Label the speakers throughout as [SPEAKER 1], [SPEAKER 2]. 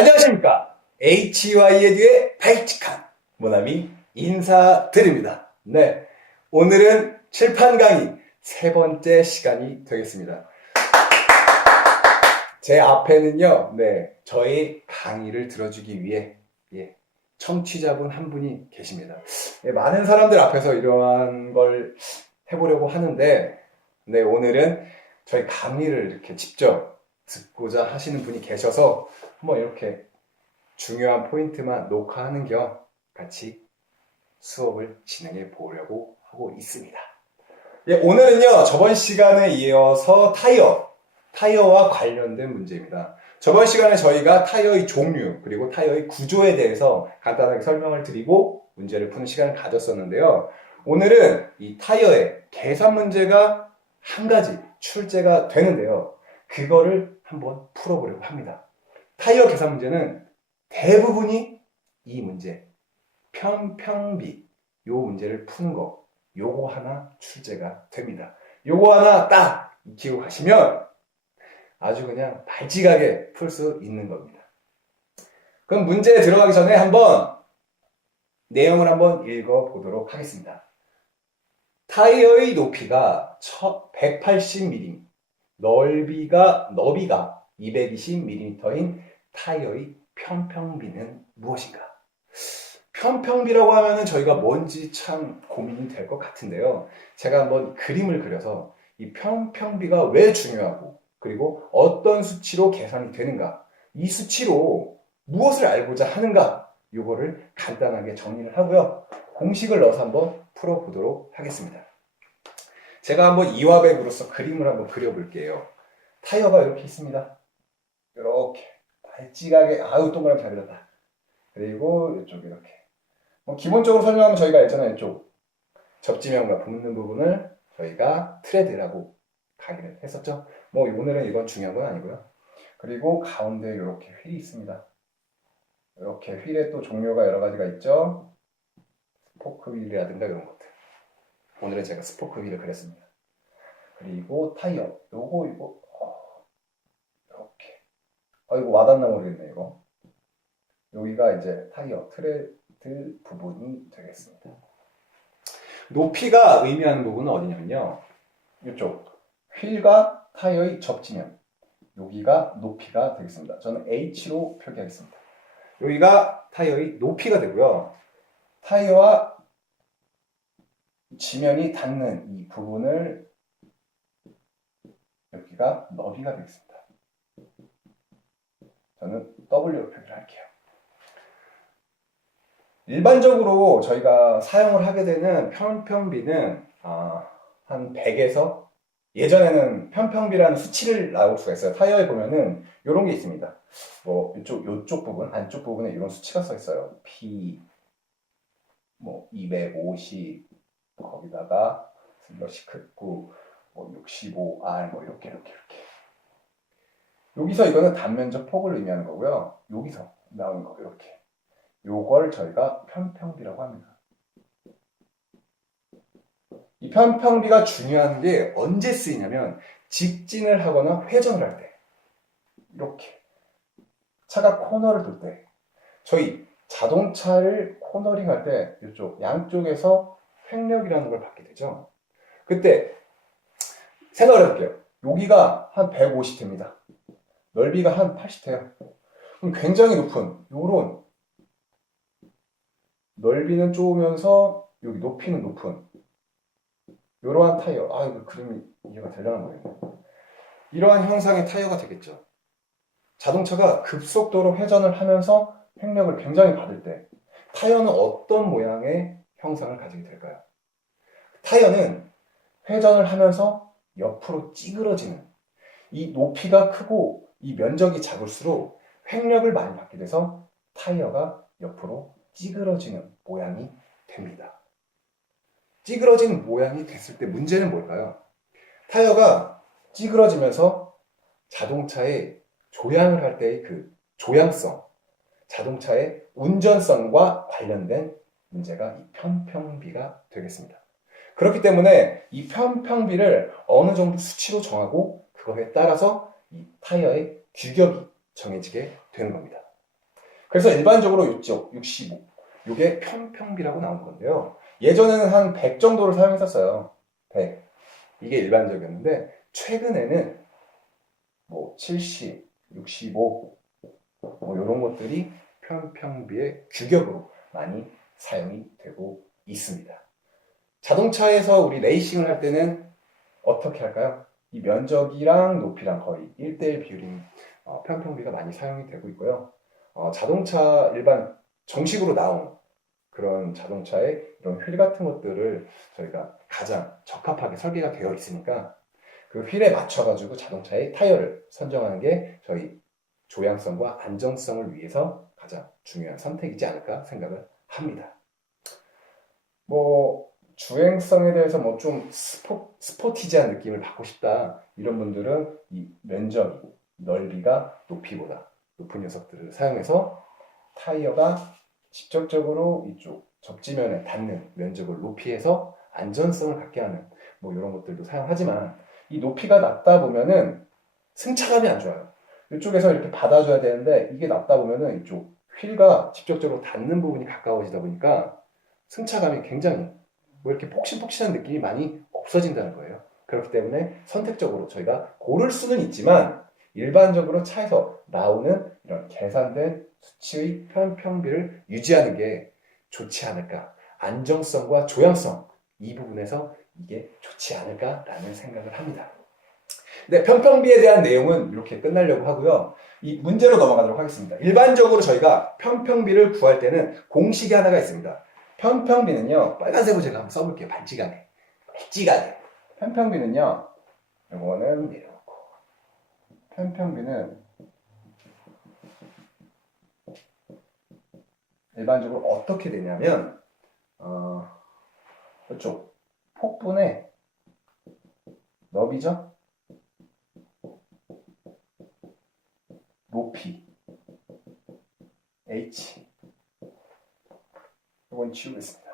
[SPEAKER 1] 안녕하십니까. HY에 뒤에 발칙한 모나미 인사드립니다. 네. 오늘은 칠판 강의 세 번째 시간이 되겠습니다. 제 앞에는요, 네. 저희 강의를 들어주기 위해, 예. 청취자분 한 분이 계십니다. 예, 많은 사람들 앞에서 이러한 걸 해보려고 하는데, 네. 오늘은 저희 강의를 이렇게 직접 듣고자 하시는 분이 계셔서 한번 이렇게 중요한 포인트만 녹화하는 겸 같이 수업을 진행해 보려고 하고 있습니다. 예, 오늘은요, 저번 시간에 이어서 타이어, 타이어와 관련된 문제입니다. 저번 시간에 저희가 타이어의 종류, 그리고 타이어의 구조에 대해서 간단하게 설명을 드리고 문제를 푸는 시간을 가졌었는데요. 오늘은 이 타이어의 계산 문제가 한 가지 출제가 되는데요. 그거를 한번 풀어보려고 합니다. 타이어 계산 문제는 대부분이 이 문제, 편평비, 요 문제를 푸는 거, 요거 하나 출제가 됩니다. 요거 하나 딱 가시면 아주 그냥 발찌하게 풀 수 있는 겁니다. 그럼 문제에 들어가기 전에 한번 내용을 한번 읽어보도록 하겠습니다. 타이어의 높이가 180mm, 넓이가, 너비가 220mm인 타이어의 편평비는 무엇인가? 편평비라고 하면은 저희가 뭔지 참 고민이 될 것 같은데요. 제가 한번 그림을 그려서 이 편평비가 왜 중요하고 그리고 어떤 수치로 계산이 되는가? 이 수치로 무엇을 알고자 하는가? 요거를 간단하게 정리를 하고요. 공식을 넣어서 한번 풀어보도록 하겠습니다. 제가 한번 이화백으로서 그림을 한번 그려볼게요. 타이어가 이렇게 있습니다. 이렇게 발찌하게 아우 동그랗게 잘 그렸다. 그리고 이쪽 이렇게. 뭐 기본적으로 설명하면 저희가 알잖아요. 이쪽 접지면과 붙는 부분을 저희가 트레드라고 강의를 했었죠. 뭐 오늘은 이건 중요한 건 아니고요. 그리고 가운데 이렇게 휠이 있습니다. 이렇게 휠에 또 종류가 여러 가지가 있죠. 스포크 휠이라든가 이런 것들. 오늘은 제가 스포크 휠을 그렸습니다. 그리고 타이어. 요거 이거 어, 이렇게. 아 이거 와닿나 모르겠네 이거. 여기가 이제 타이어 트레드 부분이 되겠습니다. 높이가 의미하는 부분은 어디냐면요. 이쪽 휠과 타이어의 접지면 여기가 높이가 되겠습니다. 저는 H로 표기하겠습니다. 여기가 타이어의 높이가 되고요. 타이어와 지면이 닿는 이 부분을 여기가 너비가 되겠습니다. 저는 W로 표기를 할게요. 일반적으로 저희가 사용을 하게 되는 편평비는 아, 한 100에서 예전에는 편평비라는 수치를 나올 수가 있어요. 타이어에 보면은 이런 게 있습니다. 뭐 이쪽 이쪽 부분 안쪽 부분에 이런 수치가 써 있어요. P 뭐 250 거기다가 슬러시 크고 뭐 65R 뭐 이렇게 이렇게 이렇게. 여기서 이거는 단면적 폭을 의미하는 거고요. 여기서 나오는 거 이렇게. 요걸 저희가 편평비라고 합니다. 이 편평비가 중요한 게 언제 쓰이냐면 직진을 하거나 회전을 할 때. 이렇게. 차가 코너를 돌 때. 저희 자동차를 코너링 할 때 이쪽 양쪽에서 횡력이라는 걸 받게 되죠. 그때 생각을 해볼게요. 여기가 한 150 됩니다. 넓이가 한 80 돼요. 그럼 굉장히 높은 요런 넓이는 좁으면서 여기 높이는 높은 이러한 타이어 아 이거 그림이 이해가 되려나 모르겠네 이러한 형상의 타이어가 되겠죠 자동차가 급속도로 회전을 하면서 횡력을 굉장히 받을 때 타이어는 어떤 모양의 형상을 가지게 될까요? 타이어는 회전을 하면서 옆으로 찌그러지는 이 높이가 크고 이 면적이 작을수록 횡력을 많이 받게 돼서 타이어가 옆으로 찌그러지는 모양이 됩니다. 찌그러진 모양이 됐을 때 문제는 뭘까요? 타이어가 찌그러지면서 자동차의 조향을 할 때의 그 조향성, 자동차의 운전성과 관련된 문제가 이 편평비가 되겠습니다. 그렇기 때문에 이 편평비를 어느 정도 수치로 정하고 그거에 따라서 이 타이어의 규격이 정해지게 되는 겁니다. 그래서 일반적으로 이쪽 65, 이게 편평비라고 나오는 건데요. 예전에는 한 100 정도를 사용했었어요. 100. 이게 일반적이었는데 최근에는 뭐 70, 65, 뭐 이런 것들이 편평비의 규격으로 많이 사용이 되고 있습니다. 자동차에서 우리 레이싱을 할 때는 어떻게 할까요? 이 면적이랑 높이랑 거의 1대1 비율인 어, 편평비가 많이 사용이 되고 있고요. 어, 자동차 일반 정식으로 나온 그런 자동차의 이런 휠 같은 것들을 저희가 가장 적합하게 설계가 되어 있으니까 그 휠에 맞춰가지고 자동차의 타이어를 선정하는 게 저희 조향성과 안정성을 위해서 가장 중요한 선택이지 않을까 생각을 합니다. 뭐 주행성에 대해서 뭐 좀 스포, 스포티지한 느낌을 받고 싶다 이런 분들은 이 면적 넓이가 높이보다 높은 녀석들을 사용해서 타이어가 직접적으로 이쪽 접지면에 닿는 면적을 높이해서 안전성을 갖게 하는 뭐 이런 것들도 사용하지만 이 높이가 낮다 보면은 승차감이 안 좋아요. 이쪽에서 이렇게 받아줘야 되는데 이게 낮다 보면은 이쪽 휠과 직접적으로 닿는 부분이 가까워지다 보니까 승차감이 굉장히 뭐 이렇게 폭신폭신한 느낌이 많이 없어진다는 거예요. 그렇기 때문에 선택적으로 저희가 고를 수는 있지만 일반적으로 차에서 나오는 이런 계산된 수치의 편평비를 유지하는 게 좋지 않을까. 안정성과 조향성 이 부분에서 이게 좋지 않을까라는 생각을 합니다. 네, 편평비에 대한 내용은 이렇게 끝나려고 하고요. 이 문제로 넘어가도록 하겠습니다. 일반적으로 저희가 편평비를 구할 때는 공식이 하나가 있습니다. 편평비는요, 빨간색으로 제가 한번 써볼게요. 반지간에. 반지간에. 편평비는요, 이거는 내려놓고. 편평비는 일반적으로 어떻게 되냐면, 어, 이쪽 폭분의 너비죠? 높이 h 이건 지우겠습니다.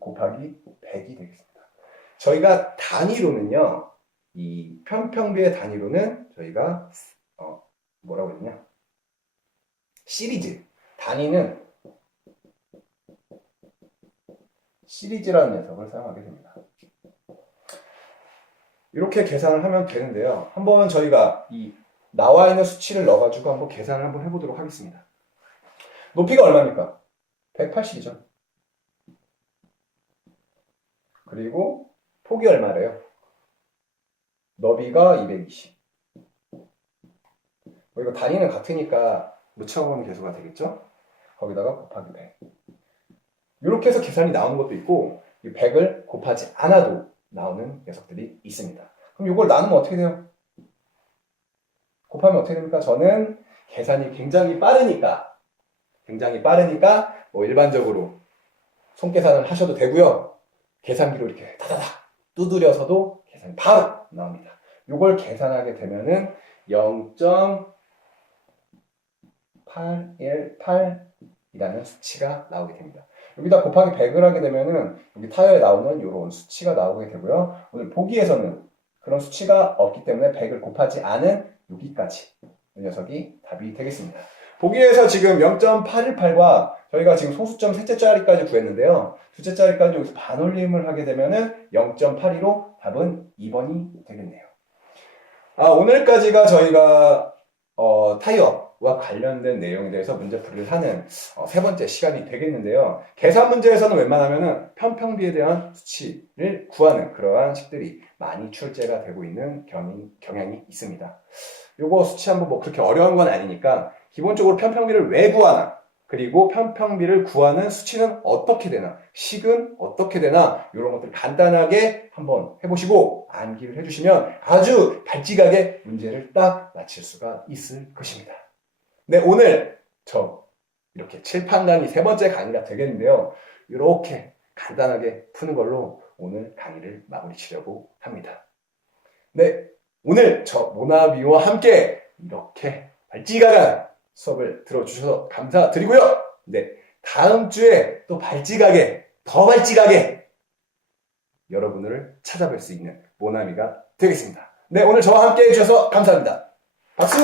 [SPEAKER 1] 곱하기 100이 되겠습니다. 저희가 단위로는요, 이 편평비의 단위로는 저희가 어, 뭐라고 했냐? 시리즈 단위는 시리즈라는 녀석을 사용하게 됩니다. 이렇게 계산을 하면 되는데요. 한번 저희가 이 나와 있는 수치를 넣어가지고 한번 계산을 한번 해보도록 하겠습니다. 높이가 얼마입니까? 180이죠. 그리고 폭이 얼마래요? 너비가 220. 뭐 이거 단위는 같으니까 묻혀보는 계수가 되겠죠? 거기다가 곱하기 100. 이렇게 해서 계산이 나오는 것도 있고, 이 100을 곱하지 않아도 나오는 녀석들이 있습니다. 그럼 이걸 나누면 어떻게 돼요? 곱하면 어떻게 됩니까? 저는 계산이 굉장히 빠르니까, 굉장히 빠르니까, 뭐 일반적으로 손계산을 하셔도 되고요. 계산기로 이렇게 다다닥 두드려서도 계산이 바로 나옵니다. 이걸 계산하게 되면은 0.818이라는 수치가 나오게 됩니다. 여기다 곱하기 100을 하게 되면은 여기 타이어에 나오는 이런 수치가 나오게 되고요. 오늘 보기에서는 그런 수치가 없기 때문에 100을 곱하지 않은 여기까지 이 녀석이 답이 되겠습니다. 보기에서 지금 0.818과 저희가 지금 소수점 셋째 자리까지 구했는데요. 둘째 자리까지 여기서 반올림을 하게 되면은 0.82로 답은 2번이 되겠네요. 아, 오늘까지가 저희가 어, 타이어 와 관련된 내용에 대해서 문제풀이를 하는 어, 세 번째 시간이 되겠는데요. 계산 문제에서는 웬만하면은 편평비에 대한 수치를 구하는 그러한 식들이 많이 출제가 되고 있는 경향이, 경향이 있습니다. 요거 수치 한번 뭐 그렇게 어려운 건 아니니까 기본적으로 편평비를 왜 구하나 그리고 편평비를 구하는 수치는 어떻게 되나 식은 어떻게 되나 이런 것들 간단하게 한번 해보시고 암기를 해주시면 아주 발찌하게 문제를 딱 맞힐 수가 있을 것입니다. 네 오늘 저 이렇게 칠판 강의 세 번째 강의가 되겠는데요. 이렇게 간단하게 푸는 걸로 오늘 강의를 마무리 치려고 합니다. 네 오늘 저 모나비와 함께 이렇게 발찌가간 수업을 들어주셔서 감사드리고요. 네, 다음 주에 또 발찌가게, 더 발찌가게 여러분을 찾아뵐 수 있는 모나미가 되겠습니다. 네, 오늘 저와 함께 해주셔서 감사합니다. 박수!